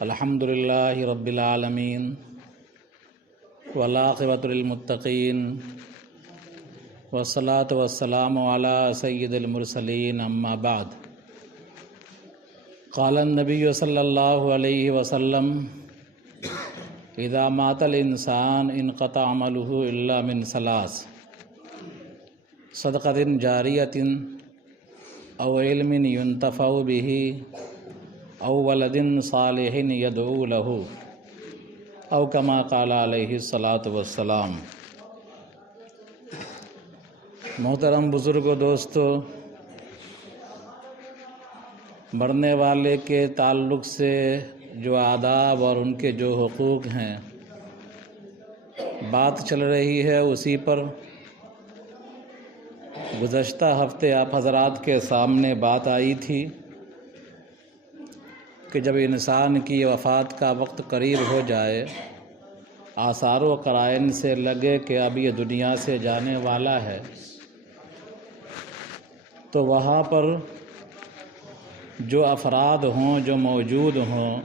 الحمد للہ رب العالمین والعاقبۃ للمتقین والصلاة والسلام علی سید المرسلین اما بعد قال النبی صلی اللہ علیہ وسلم اذا مات الانسان انقطع عمله الا من ثلاث صدقۃ جاریۃ او علم ينتفع به او ولد صالح يدعو له او كما قال علیہ الصلاۃ والسلام۔ محترم بزرگوں، دوستو، مرنے والے کے تعلق سے جو آداب اور ان کے جو حقوق ہیں بات چل رہی ہے، اسی پر گزشتہ ہفتے آپ حضرات کے سامنے بات آئی تھی کہ جب انسان کی وفات کا وقت قریب ہو جائے، آثار و قرائن سے لگے کہ اب یہ دنیا سے جانے والا ہے، تو وہاں پر جو افراد ہوں، جو موجود ہوں،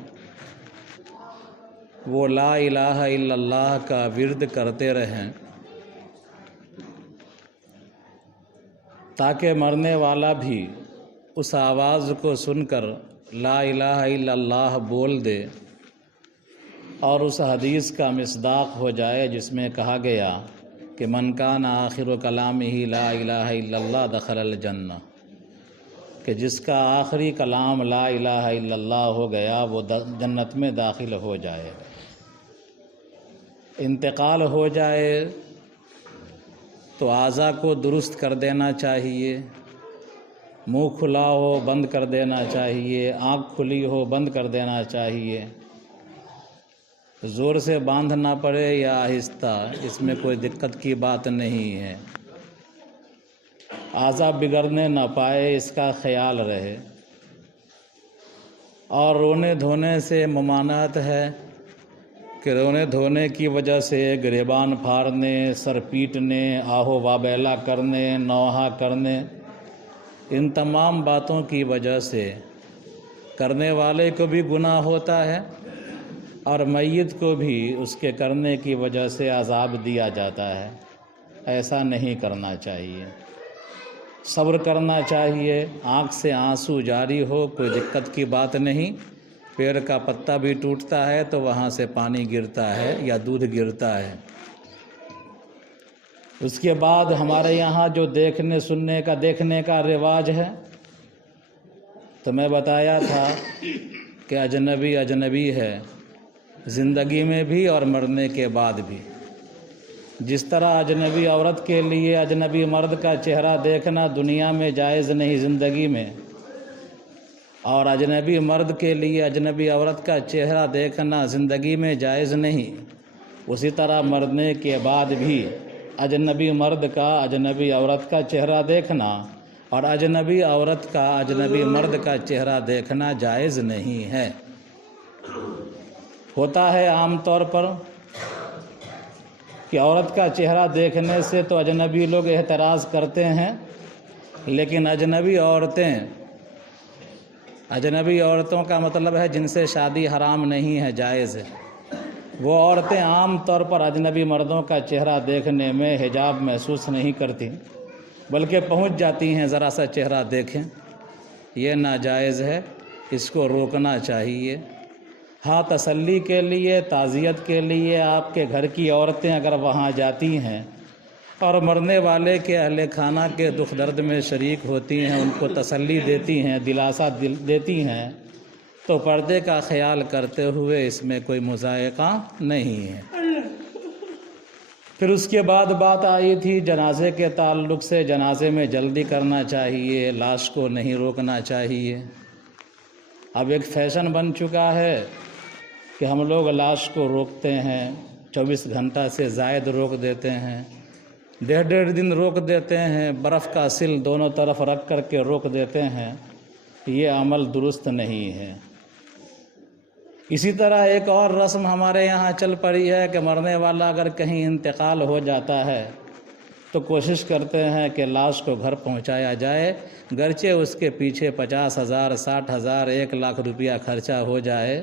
وہ لا الہ الا اللہ کا ورد کرتے رہیں، تاکہ مرنے والا بھی اس آواز کو سن کر لا الہ الا اللہ بول دے اور اس حدیث کا مصداق ہو جائے جس میں کہا گیا کہ من کان آخر کلامہ لا الہ الا اللہ دخل الجنہ، کہ جس کا آخری کلام لا الہ الا اللہ ہو گیا وہ جنت میں داخل ہو جائے۔ انتقال ہو جائے تو اعضاء کو درست کر دینا چاہیے، منہ کھلا ہو بند کر دینا چاہیے، آنکھ کھلی ہو بند کر دینا چاہیے، زور سے باندھنا پڑے یا آہستہ، اس میں کوئی دقت کی بات نہیں ہے۔ اعضاء بگڑنے نہ پائے، اس کا خیال رہے۔ اور رونے دھونے سے ممانعت ہے کہ رونے دھونے کی وجہ سے گریبان پھاڑنے، سر پیٹنے، آہو وابیلا کرنے، نوحہ کرنے، ان تمام باتوں کی وجہ سے کرنے والے کو بھی گناہ ہوتا ہے اور میت کو بھی اس کے کرنے کی وجہ سے عذاب دیا جاتا ہے۔ ایسا نہیں کرنا چاہیے، صبر کرنا چاہیے، آنکھ سے آنسو جاری ہو، کوئی دقت کی بات نہیں۔ پیڑ کا پتا بھی ٹوٹتا ہے تو وہاں سے پانی گرتا ہے یا دودھ گرتا ہے۔ اس کے بعد ہمارے یہاں جو دیکھنے کا رواج ہے، تو میں بتایا تھا کہ اجنبی اجنبی ہے، زندگی میں بھی اور مرنے کے بعد بھی۔ جس طرح اجنبی عورت کے لیے اجنبی مرد کا چہرہ دیکھنا دنیا میں جائز نہیں، زندگی میں، اور اجنبی مرد کے لیے اجنبی عورت کا چہرہ دیکھنا زندگی میں جائز نہیں، اسی طرح مرنے کے بعد بھی اجنبی مرد کا اجنبی عورت کا چہرہ دیکھنا اور اجنبی عورت کا اجنبی مرد کا چہرہ دیکھنا جائز نہیں ہے۔ ہوتا ہے عام طور پر کہ عورت کا چہرہ دیکھنے سے تو اجنبی لوگ اعتراض کرتے ہیں، لیکن اجنبی عورتوں کا مطلب ہے جن سے شادی حرام نہیں ہے، جائز ہے۔ وہ عورتیں عام طور پر اجنبی مردوں کا چہرہ دیکھنے میں حجاب محسوس نہیں کرتی، بلکہ پہنچ جاتی ہیں ذرا سا چہرہ دیکھیں۔ یہ ناجائز ہے، اس کو روکنا چاہیے۔ ہاں، تسلی کے لیے، تعزیت کے لیے آپ کے گھر کی عورتیں اگر وہاں جاتی ہیں اور مرنے والے کے اہل خانہ کے دکھ درد میں شریک ہوتی ہیں، ان کو تسلی دیتی ہیں، دلاسا دیتی ہیں، تو پردے کا خیال کرتے ہوئے اس میں کوئی مضائقہ نہیں ہے۔ پھر اس کے بعد بات آئی تھی جنازے کے تعلق سے، جنازے میں جلدی کرنا چاہیے، لاش کو نہیں روکنا چاہیے۔ اب ایک فیشن بن چکا ہے کہ ہم لوگ لاش کو روکتے ہیں، 24 گھنٹہ سے زائد روک دیتے ہیں، 1.5 دن روک دیتے ہیں، برف کا سل دونوں طرف رکھ کر کے روک دیتے ہیں۔ یہ عمل درست نہیں ہے۔ اسی طرح ایک اور رسم ہمارے یہاں چل پڑی ہے کہ مرنے والا اگر کہیں انتقال ہو جاتا ہے تو کوشش کرتے ہیں کہ لاش کو گھر پہنچایا جائے، گرچہ اس کے پیچھے 50,000 60,000 1 لاکھ روپیہ خرچہ ہو جائے،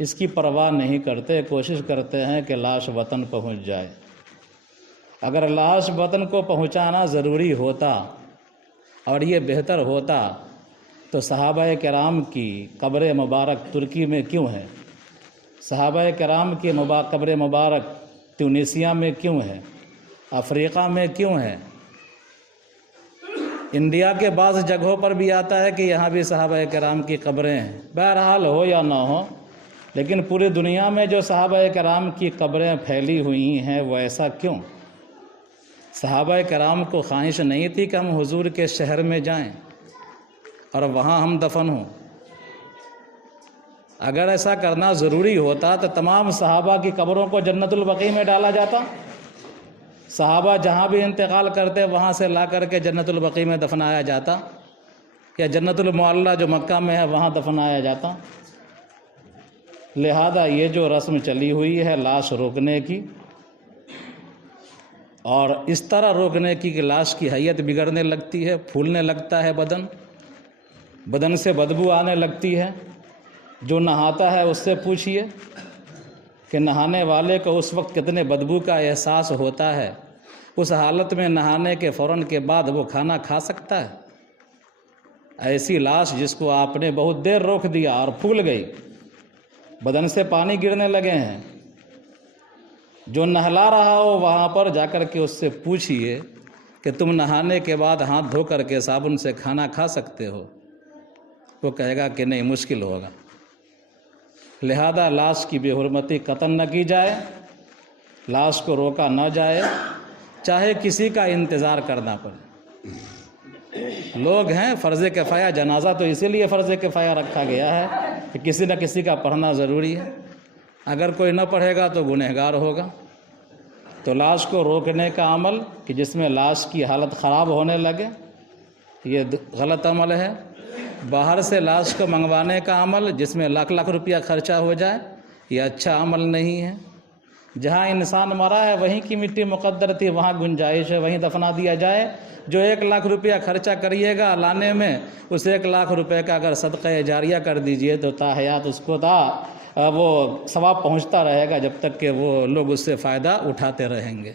اس کی پرواہ نہیں کرتے، کوشش کرتے ہیں کہ لاش وطن پہنچ جائے۔ اگر لاش وطن کو پہنچانا ضروری ہوتا اور یہ بہتر ہوتا تو صحابہ کرام کی قبر مبارک ترکی میں کیوں ہے؟ صحابہ کرام کی قبر مبارک تیونسیہ میں کیوں ہے؟ افریقہ میں کیوں ہے؟ انڈیا کے بعض جگہوں پر بھی آتا ہے کہ یہاں بھی صحابہ کرام کی قبریں ہیں۔ بہرحال ہو یا نہ ہو، لیکن پوری دنیا میں جو صحابہ کرام کی قبریں پھیلی ہوئی ہیں وہ ایسا کیوں؟ صحابہ کرام کو خواہش نہیں تھی کہ ہم حضور کے شہر میں جائیں اور وہاں ہم دفن ہوں؟ اگر ایسا کرنا ضروری ہوتا تو تمام صحابہ کی قبروں کو جنت البقیع میں ڈالا جاتا، صحابہ جہاں بھی انتقال کرتے وہاں سے لا کر کے جنت البقیع میں دفنایا جاتا، یا جنت المعلیٰ جو مکہ میں ہے وہاں دفنایا جاتا۔ لہذا یہ جو رسم چلی ہوئی ہے لاش روکنے کی، اور اس طرح روکنے کی کہ لاش کی حیت بگڑنے لگتی ہے، پھولنے لگتا ہے بدن سے بدبو آنے لگتی ہے۔ جو نہاتا ہے اس سے پوچھئے کہ نہانے والے کو اس وقت کتنے بدبو کا احساس ہوتا ہے، اس حالت میں نہانے کے فوراً کے بعد وہ کھانا کھا سکتا ہے؟ ایسی لاش جس کو آپ نے بہت دیر روک دیا اور پھول گئی، بدن سے پانی گرنے لگے ہیں، جو نہلا رہا ہو وہاں پر جا کر کے اس سے پوچھئے کہ تم نہانے کے بعد ہاتھ دھو کر کے صابن سے کھانا کھا سکتے ہو؟ وہ کہے گا کہ نہیں، مشکل ہوگا۔ لہذا لاش کی بے حرمتی قطعاً نہ کی جائے، لاش کو روکا نہ جائے، چاہے کسی کا انتظار کرنا پڑے۔ لوگ ہیں فرض کفایہ، جنازہ تو اسی لیے فرض کفایہ رکھا گیا ہے کہ کسی نہ کسی کا پڑھنا ضروری ہے، اگر کوئی نہ پڑھے گا تو گنہگار ہوگا۔ تو لاش کو روکنے کا عمل کہ جس میں لاش کی حالت خراب ہونے لگے، یہ غلط عمل ہے۔ باہر سے لاش کو منگوانے کا عمل جس میں لاکھ لاکھ روپیہ خرچہ ہو جائے، یہ اچھا عمل نہیں ہے۔ جہاں انسان مرا ہے وہیں کی مٹی مقدر تھی، وہاں گنجائش ہے، وہیں دفنا دیا جائے۔ جو 1 لاکھ روپیہ خرچہ کریے گا لانے میں، اس 1 لاکھ روپے کا اگر صدقہ جاریہ کر دیجئے تو تا حیات اس کو وہ ثواب پہنچتا رہے گا جب تک کہ وہ لوگ اس سے فائدہ اٹھاتے رہیں گے۔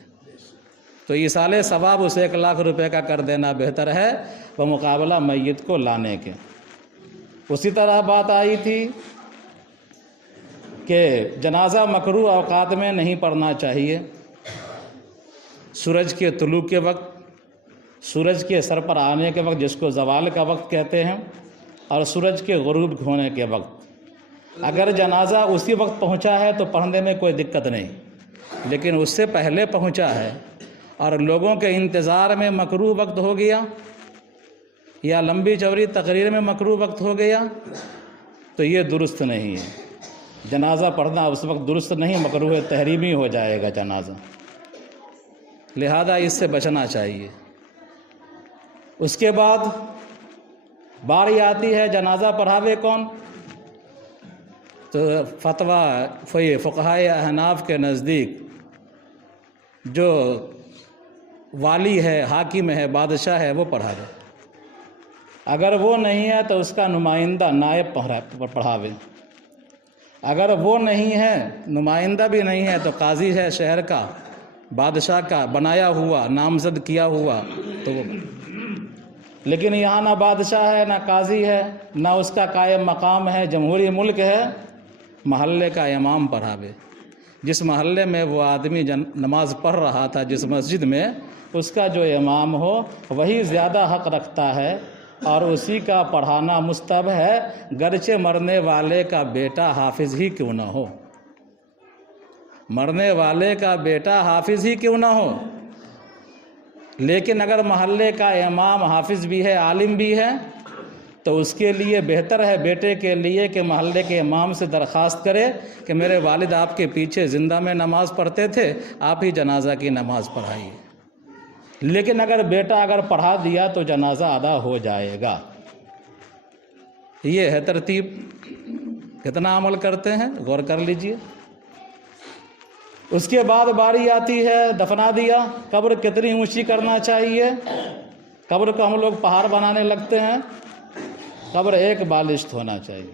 تو ایصال ثواب اس 1 لاکھ روپے کا کر دینا بہتر ہے بمقابلہ میت کو لانے کے۔ اسی طرح بات آئی تھی کہ جنازہ مکروہ اوقات میں نہیں پڑھنا چاہیے۔ سورج کے طلوع کے وقت، سورج کے سر پر آنے کے وقت جس کو زوال کا وقت کہتے ہیں، اور سورج کے غروب ہونے کے وقت۔ اگر جنازہ اسی وقت پہنچا ہے تو پڑھنے میں کوئی دقت نہیں، لیکن اس سے پہلے پہنچا ہے اور لوگوں کے انتظار میں مکروہ وقت ہو گیا یا لمبی چوڑی تقریر میں مکروہ وقت ہو گیا تو یہ درست نہیں ہے۔ جنازہ پڑھنا اس وقت درست نہیں، مکروہ تحریمی ہو جائے گا جنازہ، لہذا اس سے بچنا چاہیے۔ اس کے بعد باری آتی ہے جنازہ پڑھاوے کون؟ تو فتویٰ فقہائے احناف کے نزدیک جو والی ہے، حاکم ہے، بادشاہ ہے، وہ پڑھا دے۔ اگر وہ نہیں ہے تو اس کا نمائندہ نائب پڑھاوے۔ اگر وہ نہیں ہے، نمائندہ بھی نہیں ہے، تو قاضی ہے شہر کا، بادشاہ کا بنایا ہوا، نامزد کیا ہوا، تو وہ۔ لیکن یہاں نہ بادشاہ ہے، نہ قاضی ہے، نہ اس کا قائم مقام ہے، جمہوری ملک ہے، محلے کا امام پڑھاوے۔ جس محلے میں وہ آدمی نماز پڑھ رہا تھا، جس مسجد میں، اس کا جو امام ہو وہی زیادہ حق رکھتا ہے اور اسی کا پڑھانا مستحب ہے، گرچہ مرنے والے کا بیٹا حافظ ہی کیوں نہ ہو۔ مرنے والے کا بیٹا حافظ ہی کیوں نہ ہو، لیکن اگر محلے کا امام حافظ بھی ہے، عالم بھی ہے، تو اس کے لیے بہتر ہے بیٹے کے لیے کہ محلے کے امام سے درخواست کرے کہ میرے والد آپ کے پیچھے زندہ میں نماز پڑھتے تھے، آپ ہی جنازہ کی نماز پڑھائیے۔ لیکن اگر بیٹا پڑھا دیا تو جنازہ ادا ہو جائے گا۔ یہ ہے ترتیب۔ کتنا عمل کرتے ہیں غور کر لیجئے۔ اس کے بعد باری آتی ہے دفنا دیا، قبر کتنی اونچی کرنا چاہیے؟ قبر کو ہم لوگ پہاڑ بنانے لگتے ہیں، قبر 1 بالشت ہونا چاہیے۔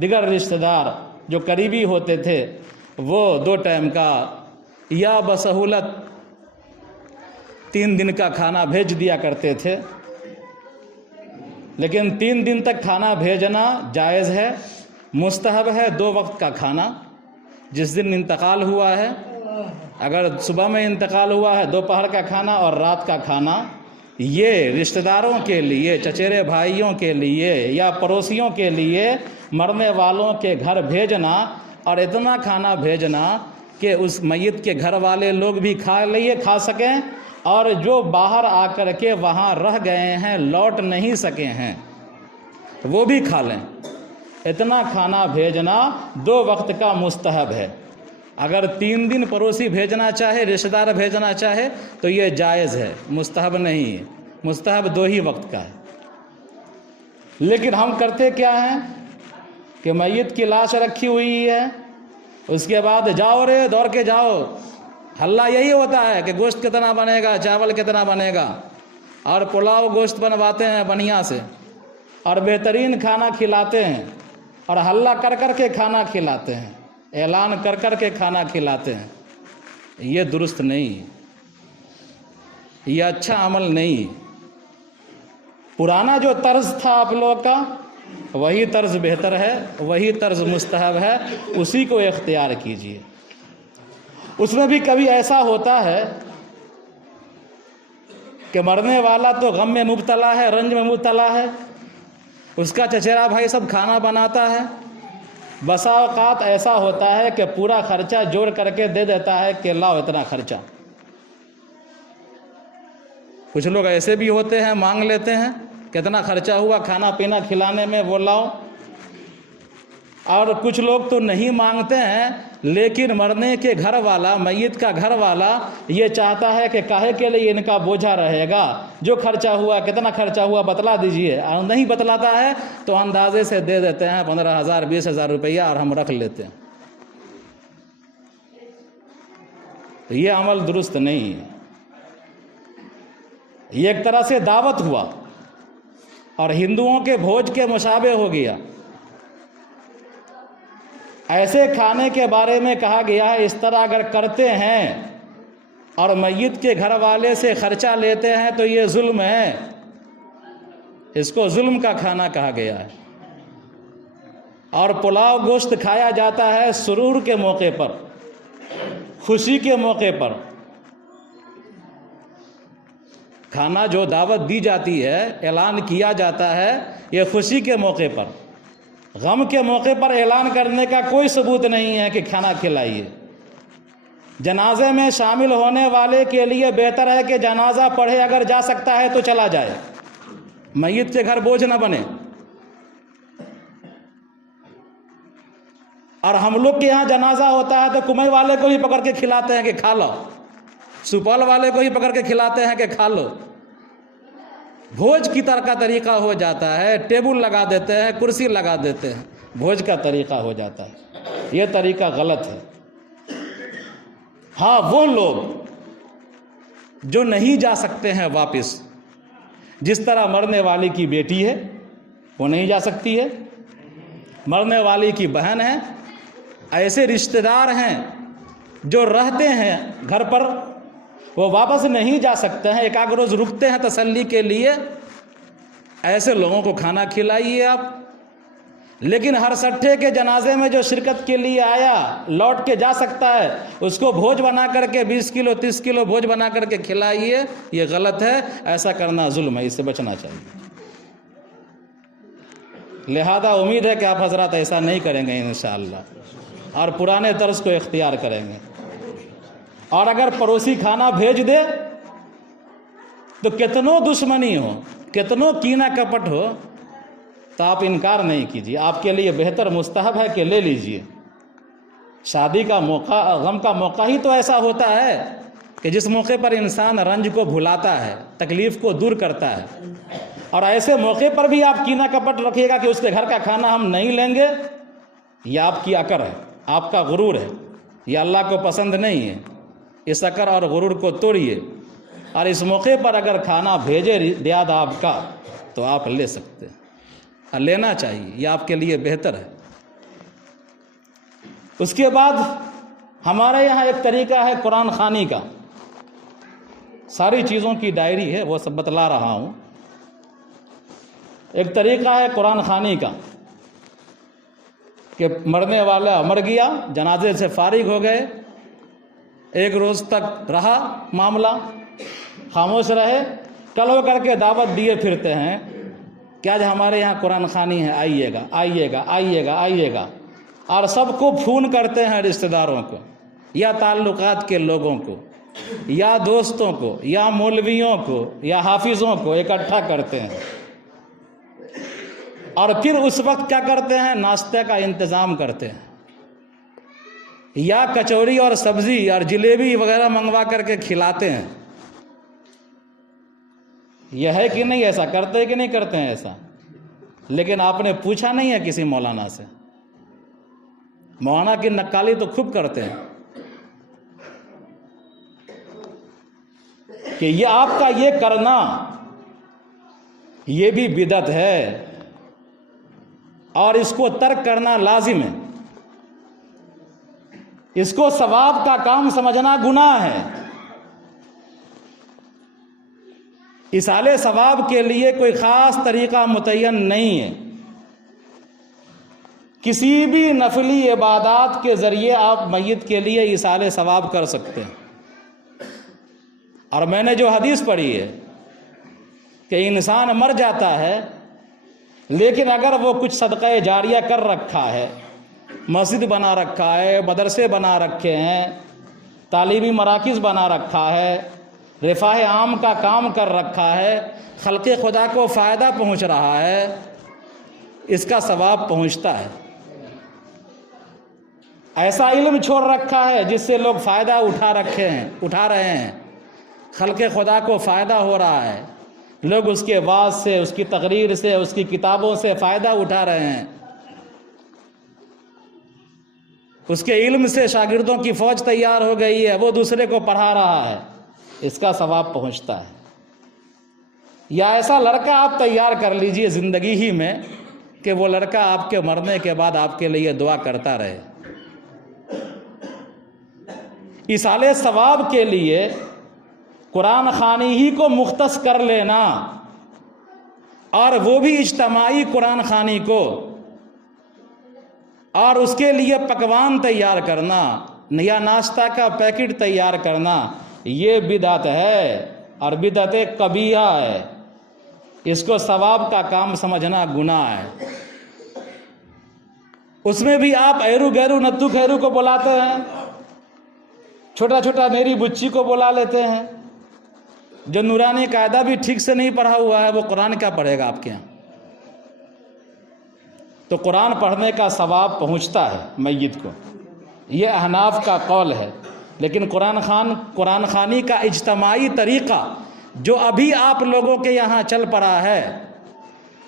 دیگر رشتہ دار جو قریبی ہوتے تھے وہ 2 ٹائم کا یا بسہولت 3 دن کا کھانا بھیج دیا کرتے تھے، لیکن 3 دن تک کھانا بھیجنا جائز ہے، مستحب ہے 2 وقت کا کھانا۔ جس دن انتقال ہوا ہے، اگر صبح میں انتقال ہوا ہے، دوپہر کا کھانا اور رات کا کھانا یہ رشتہ داروں کے لیے، چچیرے بھائیوں کے لیے یا پڑوسیوں کے لیے مرنے والوں کے گھر بھیجنا، اور اتنا کھانا بھیجنا کہ اس میت کے گھر والے لوگ بھی کھا سکیں، اور جو باہر آ کر کے وہاں رہ گئے ہیں، لوٹ نہیں سکے ہیں، وہ بھی کھا لیں۔ اتنا کھانا بھیجنا 2 وقت کا مستحب ہے۔ اگر 3 دن پڑوسی بھیجنا چاہے، رشتہ دار بھیجنا چاہے تو یہ جائز ہے، مستحب نہیں ہے، مستحب 2 ہی وقت کا ہے۔ لیکن ہم کرتے کیا ہیں کہ میت کی لاش رکھی ہوئی ہے، اس کے بعد جاؤ رے دوڑ کے جاؤ، حلہ یہی ہوتا ہے کہ گوشت کتنا بنے گا، چاول کتنا بنے گا، اور پلاؤ گوشت بنواتے ہیں بڑھیا سے، اور بہترین کھانا کھلاتے ہیں، اور حلہ کر کر کے کھانا کھلاتے ہیں، اعلان کر کر کے کھانا کھلاتے ہیں۔ یہ درست نہیں، یہ اچھا عمل نہیں۔ پرانا جو طرز تھا آپ لوگ کا، وہی طرز بہتر ہے، وہی طرز مستحب ہے، اسی کو اختیار کیجیے۔ اس میں بھی کبھی ایسا ہوتا ہے کہ مرنے والا تو غم میں مبتلا ہے، رنج میں مبتلا ہے، اس کا چچیرا بھائی سب کھانا بناتا ہے، بسا اوقات ایسا ہوتا ہے کہ پورا خرچہ جوڑ کر کے دے دیتا ہے کہ لاؤ اتنا خرچہ۔ کچھ لوگ ایسے بھی ہوتے ہیں، مانگ لیتے ہیں، کتنا خرچہ ہوا کھانا پینا کھلانے میں، وہ لاؤ۔ اور کچھ لوگ تو نہیں مانگتے ہیں، لیکن مرنے کے گھر والا، میت کا گھر والا یہ چاہتا ہے کہ کاہے کے لیے ان کا بوجھا رہے گا، جو خرچہ ہوا، کتنا خرچہ ہوا بتلا دیجئے، اور نہیں بتلاتا ہے تو اندازے سے دے دیتے ہیں 15,000 20,000 روپیہ، اور ہم رکھ لیتے ہیں۔ تو یہ عمل درست نہیں ہے۔ یہ ایک طرح سے دعوت ہوا اور ہندوؤں کے بھوج کے مشابہ ہو گیا۔ ایسے کھانے کے بارے میں کہا گیا ہے، اس طرح اگر کرتے ہیں اور میت کے گھر والے سے خرچہ لیتے ہیں تو یہ ظلم ہے، اس کو ظلم کا کھانا کہا گیا ہے۔ اور پلاؤ گوشت کھایا جاتا ہے سرور کے موقع پر، خوشی کے موقع پر۔ کھانا جو دعوت دی جاتی ہے، اعلان کیا جاتا ہے، یہ خوشی کے موقع پر۔ غم کے موقع پر اعلان کرنے کا کوئی ثبوت نہیں ہے کہ کھانا کھلائیے۔ جنازے میں شامل ہونے والے کے لیے بہتر ہے کہ جنازہ پڑھے، اگر جا سکتا ہے تو چلا جائے، میت کے گھر بوجھ نہ بنے۔ اور ہم لوگ کے یہاں جنازہ ہوتا ہے تو کمئی والے کو ہی پکڑ کے کھلاتے ہیں کہ کھا لو، سپول والے کو ہی پکڑ کے کھلاتے ہیں کہ کھا لو۔ بھوج کی طرح کا طریقہ ہو جاتا ہے، ٹیبل لگا دیتے ہیں، کرسی لگا دیتے ہیں، بھوج کا طریقہ ہو جاتا ہے۔ یہ طریقہ غلط ہے۔ ہاں، وہ لوگ جو نہیں جا سکتے ہیں واپس، جس طرح مرنے والی کی بیٹی ہے وہ نہیں جا سکتی ہے، مرنے والی کی بہن ہے، ایسے رشتہ دار ہیں جو رہتے ہیں گھر پر، وہ واپس نہیں جا سکتے ہیں، 1 روز رکتے ہیں تسلی کے لیے، ایسے لوگوں کو کھانا کھلائیے آپ۔ لیکن ہر سٹھے کے جنازے میں جو شرکت کے لیے آیا لوٹ کے جا سکتا ہے، اس کو بھوج بنا کر کے 20 کلو 30 کلو بھوج بنا کر کے کھلائیے، یہ غلط ہے، ایسا کرنا ظلم ہے، اس سے بچنا چاہیے۔ لہذا امید ہے کہ آپ حضرات ایسا نہیں کریں گے انشاءاللہ، اور پرانے طرز کو اختیار کریں گے۔ اور اگر پڑوسی کھانا بھیج دے تو کتنوں دشمنی ہو، کتنوں کینہ کپٹ ہو، تو آپ انکار نہیں کیجیے، آپ کے لیے بہتر مستحب ہے کہ لے لیجیے۔ شادی کا موقع، غم کا موقع ہی تو ایسا ہوتا ہے کہ جس موقع پر انسان رنج کو بھلاتا ہے، تکلیف کو دور کرتا ہے، اور ایسے موقع پر بھی آپ کینہ کپٹ رکھیے گا کہ اس کے گھر کا کھانا ہم نہیں لیں گے، یہ آپ کی اکڑ ہے، آپ کا غرور ہے، یہ اللہ کو پسند نہیں ہے۔ اس اکڑ اور غرور کو توڑیے، اور اس موقع پر اگر کھانا بھیجے دیاد آپ کا تو آپ لے سکتے ہیں، اور لینا چاہیے، یہ آپ کے لیے بہتر ہے۔ اس کے بعد ہمارے یہاں ایک طریقہ ہے قرآن خوانی کا، ساری چیزوں کی ڈائری ہے، وہ سب بتلا رہا ہوں۔ ایک طریقہ ہے قرآن خوانی کا کہ مرنے والا مر گیا، جنازے سے فارغ ہو گئے، ایک روز تک رہا معاملہ، خاموش رہے، کل ہو کر کے دعوت دیے پھرتے ہیں کہ آج ہمارے یہاں قرآن خوانی ہے، آئیے گا آئیے گا آئیے گا آئیے گا، اور سب کو فون کرتے ہیں، رشتہ داروں کو یا تعلقات کے لوگوں کو یا دوستوں کو یا مولویوں کو یا حافظوں کو اکٹھا کرتے ہیں، اور پھر اس وقت کیا کرتے ہیں، ناشتے کا انتظام کرتے ہیں، یا کچوری اور سبزی اور جلیبی وغیرہ منگوا کر کے کھلاتے ہیں۔ یہ ہے کہ نہیں؟ ایسا کرتے کہ نہیں کرتے ہیں ایسا؟ لیکن آپ نے پوچھا نہیں ہے کسی مولانا سے؟ مولانا کی نقالی تو خوب کرتے ہیں کہ یہ آپ کا یہ کرنا یہ بھی بدعت ہے اور اس کو ترک کرنا لازم ہے، اس کو ثواب کا کام سمجھنا گناہ ہے۔ ایصال ثواب کے لیے کوئی خاص طریقہ متعین نہیں ہے، کسی بھی نفلی عبادات کے ذریعے آپ میت کے لیے ایصال ثواب کر سکتے ہیں۔ اور میں نے جو حدیث پڑھی ہے کہ انسان مر جاتا ہے لیکن اگر وہ کچھ صدقہ جاریہ کر رکھا ہے، مسجد بنا رکھا ہے، مدرسے بنا رکھے ہیں، تعلیمی مراکز بنا رکھا ہے، رفاہ عام کا کام کر رکھا ہے، خلق خدا کو فائدہ پہنچ رہا ہے، اس کا ثواب پہنچتا ہے۔ ایسا علم چھوڑ رکھا ہے جس سے لوگ فائدہ اٹھا رہے ہیں، خلق خدا کو فائدہ ہو رہا ہے، لوگ اس کے وعظ سے، اس کی تقریر سے، اس کی کتابوں سے فائدہ اٹھا رہے ہیں، اس کے علم سے شاگردوں کی فوج تیار ہو گئی ہے، وہ دوسرے کو پڑھا رہا ہے، اس کا ثواب پہنچتا ہے۔ یا ایسا لڑکا آپ تیار کر لیجئے زندگی ہی میں کہ وہ لڑکا آپ کے مرنے کے بعد آپ کے لیے دعا کرتا رہے۔ ایصال ثواب کے لیے قرآن خوانی ہی کو مختص کر لینا، اور وہ بھی اجتماعی قرآن خوانی کو، اور اس کے لیے پکوان تیار کرنا یا ناشتہ کا پیکٹ تیار کرنا، یہ بدعت ہے اور بدعت قبیحہ ہے، اس کو ثواب کا کام سمجھنا گناہ ہے۔ اس میں بھی آپ ایرو گیرو نتو خیرو کو بلاتے ہیں، چھوٹا چھوٹا میری بچی کو بلا لیتے ہیں، جو نورانی قاعدہ بھی ٹھیک سے نہیں پڑھا ہوا ہے، وہ قرآن کیا پڑھے گا آپ کے یہاں؟ تو قرآن پڑھنے کا ثواب پہنچتا ہے میت کو، یہ احناف کا قول ہے۔ لیکن قرآن خوانی کا اجتماعی طریقہ جو ابھی آپ لوگوں کے یہاں چل پڑا ہے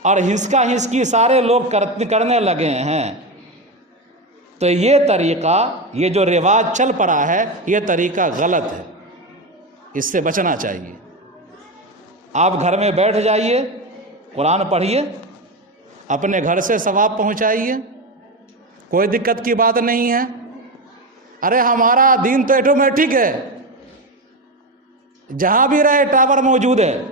اور ہسکا ہسکی سارے لوگ کرنے لگے ہیں، تو یہ طریقہ، یہ جو رواج چل پڑا ہے، یہ طریقہ غلط ہے، اس سے بچنا چاہیے۔ آپ گھر میں بیٹھ جائیے، قرآن پڑھیے، اپنے گھر سے ثواب پہنچائیے، کوئی دقت کی بات نہیں ہے۔ ارے ہمارا دین تو آٹومیٹک ہے، جہاں بھی رہے ٹاور موجود ہے،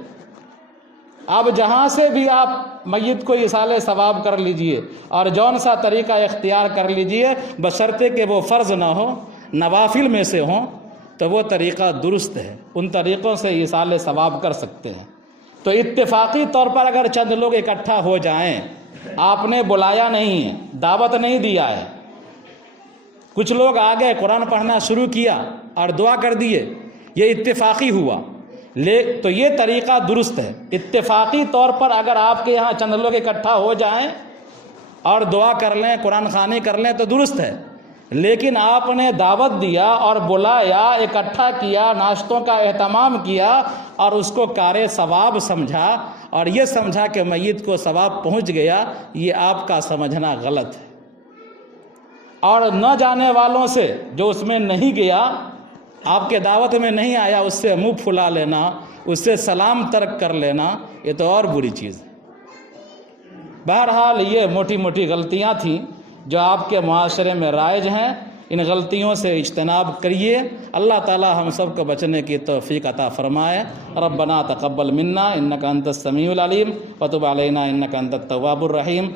اب جہاں سے بھی آپ میت کو ایصال ثواب کر لیجئے اور جون سا طریقہ اختیار کر لیجئے، بشرطے کہ وہ فرض نہ ہو، نوافل میں سے ہوں، تو وہ طریقہ درست ہے، ان طریقوں سے ایصال ثواب کر سکتے ہیں۔ تو اتفاقی طور پر اگر چند لوگ اکٹھا ہو جائیں، آپ نے بلایا نہیں ہے، دعوت نہیں دیا ہے، کچھ لوگ آ گئے، قرآن پڑھنا شروع کیا اور دعا کر دیے، یہ اتفاقی ہوا، تو یہ طریقہ درست ہے۔ اتفاقی طور پر اگر آپ کے یہاں چند لوگ اکٹھا ہو جائیں اور دعا کر لیں، قرآن خوانی کر لیں، تو درست ہے۔ لیکن آپ نے دعوت دیا اور بلایا، اکٹھا کیا، ناشتوں کا اہتمام کیا اور اس کو کار ثواب سمجھا اور یہ سمجھا کہ میت کو ثواب پہنچ گیا، یہ آپ کا سمجھنا غلط ہے۔ اور نہ جانے والوں سے، جو اس میں نہیں گیا، آپ کے دعوت میں نہیں آیا، اس سے منہ پھلا لینا، اس سے سلام ترک کر لینا، یہ تو اور بری چیز ہے۔ بہرحال یہ موٹی موٹی غلطیاں تھیں جو آپ کے معاشرے میں رائج ہیں، ان غلطیوں سے اجتناب کریے۔ اللہ تعالی ہم سب کو بچنے کی توفیق عطا فرمائے۔ ربنا تقبل منا انک انت السمیع العلیم وتب علینا انک انت التواب الرحیم۔